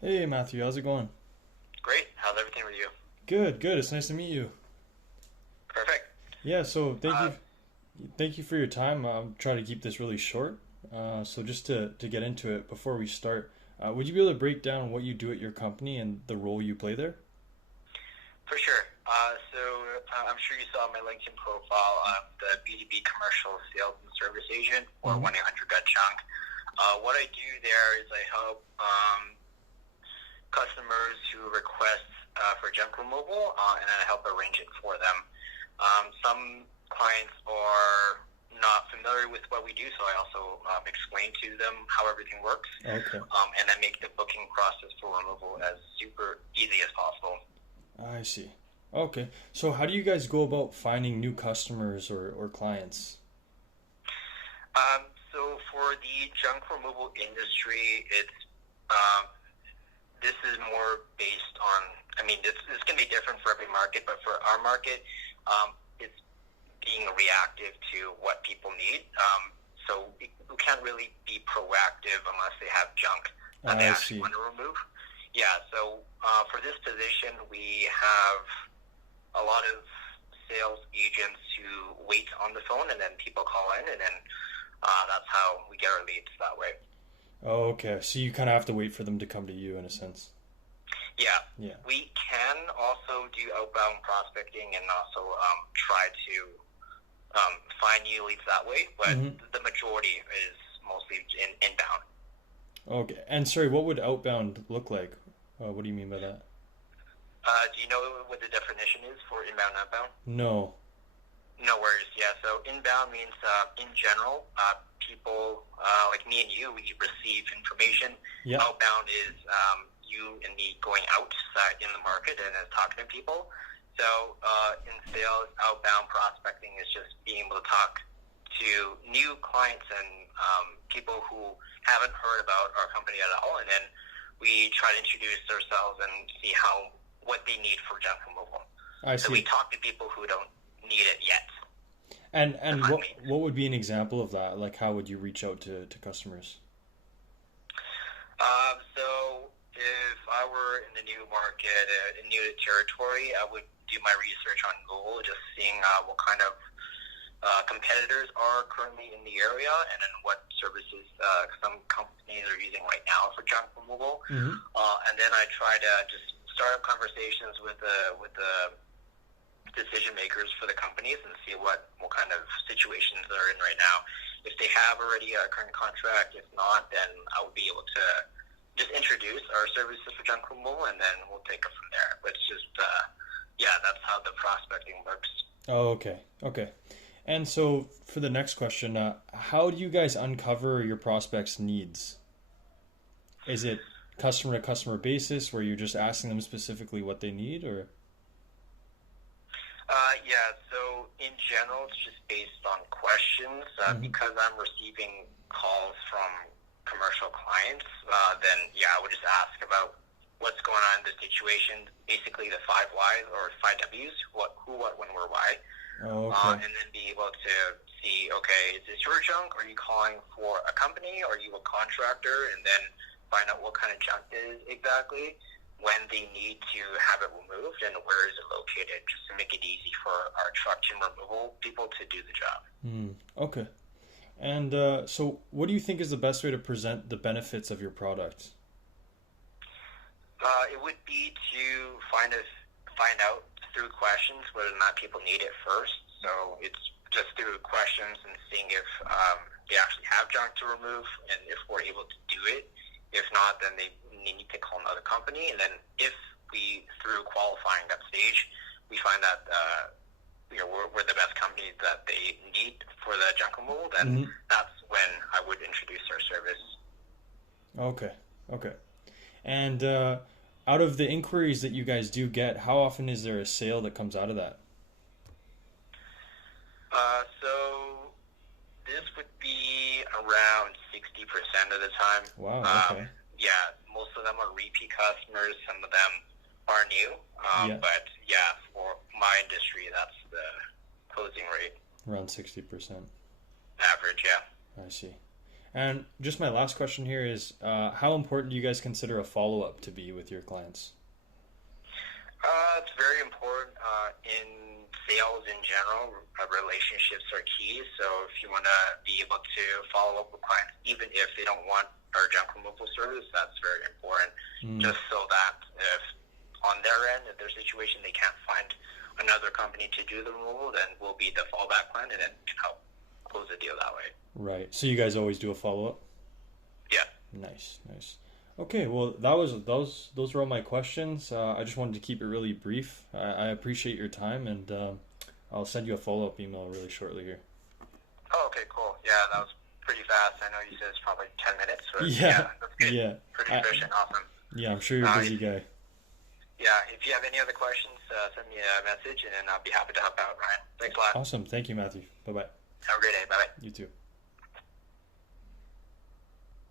Hey Matthew, how's it going? Great. How's everything with you? Good, good. It's nice to meet you. Perfect. Yeah, so Uh, thank you for your time. I'll try to keep this really short. So just to get into it before we start, would you be able to break down what you do at your company and the role you play there? for sure. I'm sure you saw my LinkedIn profile. I'm the B2B commercial sales and service agent or Mm-hmm. 1-800 Gut Chunk. What I do there is I help customers who request for junk removal, and I help arrange it for them. Some clients are not familiar with what we do, so I also explain to them how everything works, Okay, and I make the booking process for removal as super easy as possible. I see. Okay, so how do you guys go about finding new customers or clients? So for the junk removal industry, um, this is more based on. I mean, this can be different for every market, but for our market, it's being reactive to what people need. So we can't really be proactive unless they have junk that they I actually see. want to remove. Yeah. So for this position, we have a lot of sales agents who wait on the phone, and then people call in, and then that's how we get our leads that way. Oh, okay. So you kind of have to wait for them to come to you in a sense. Yeah, Yeah. we can also do outbound prospecting and also try to find new leads that way, but Mm-hmm. the majority is mostly inbound. Okay. And sorry, what would outbound look like? What do you mean by that? Do you know what the definition is for inbound and outbound? No. No worries. Yeah. So inbound means in general, people like me and you, we receive information. Yeah. Outbound is you and me going outside in the market and talking to people. So in sales, outbound prospecting is just being able to talk to new clients and people who haven't heard about our company at all, and then we try to introduce ourselves and see how what they need for junk removal. I So we see. talk to people who don't need it yet to And find me. what would be an example of that? Like how would you reach out to customers? So if I were in the new market, in new territory, I would do my research on Google, just seeing what kind of competitors are currently in the area, and then what services some companies are using right now for junk removal. Mm-hmm. And then I try to just start up conversations with the decision makers for the companies and see what kind of situations they're in right now. If they have already a current contract, if not, then I will be able to just introduce our services for junk removal, and then we'll take it from there. But it's just, yeah, that's how the prospecting works. Oh, okay. Okay. And so for the next question, how do you guys uncover your prospects' needs? Is it customer to customer basis where you're just asking them specifically what they need or Yeah, so in general, it's just based on questions. mm-hmm. Because I'm receiving calls from commercial clients, then yeah, I would just ask about what's going on in the situation, basically the five whys or five W's, what, who, what, when, where, why, Oh, okay. and then be able to see, okay, is this your junk? Are you calling for a company? Are you a contractor? And then find out what kind of junk it is exactly, when they need to have it removed, and where is it located, just to make it easy for our truck and removal people to do the job. Mm, okay. And so what do you think is the best way to present the benefits of your product? It would be to find out through questions whether or not people need it first. So it's just through questions and seeing if they actually have junk to remove and if we're able to do it. If not, then they need to call another company. And then if we, through qualifying that stage, we find that we're the best company that they need for the junk removal, then Mm-hmm. that's when I would introduce our service. Okay. Okay. And out of the inquiries that you guys do get, how often is there a sale that comes out of that? So this would be around 60% of the time. Wow. Um, Okay. yeah, most of them are repeat customers. Some of them are new. Yeah. But yeah, for my industry, that's the closing rate Around 60%. average. Yeah. I see. And just my last question here is, how important do you guys consider a follow-up to be with your clients? It's very important in sales in general. Relationships are key. So if you want to be able to follow up with clients, even if they don't want our junk removal service, that's very important. Just so that if on their end, if their situation, they can't find another company to do the removal, then we'll be the fallback plan and then can help close the deal that way. Right. So you guys always do a follow-up? Yeah. Nice, nice. Okay, well, those were all my questions. I just wanted to keep it really brief. I appreciate your time, and I'll send you a follow-up email really shortly here. Oh, okay, cool. Yeah, that was pretty fast. I know you said it's probably 10 minutes, but Yeah, that's good. yeah. Pretty efficient. Awesome. Yeah, I'm sure you're a busy guy. Yeah, if you have any other questions, send me a message, and I'll be happy to help out, Ryan. Thanks a lot. Awesome. Thank you, Matthew. Bye-bye. Have a great day. Bye-bye. You too.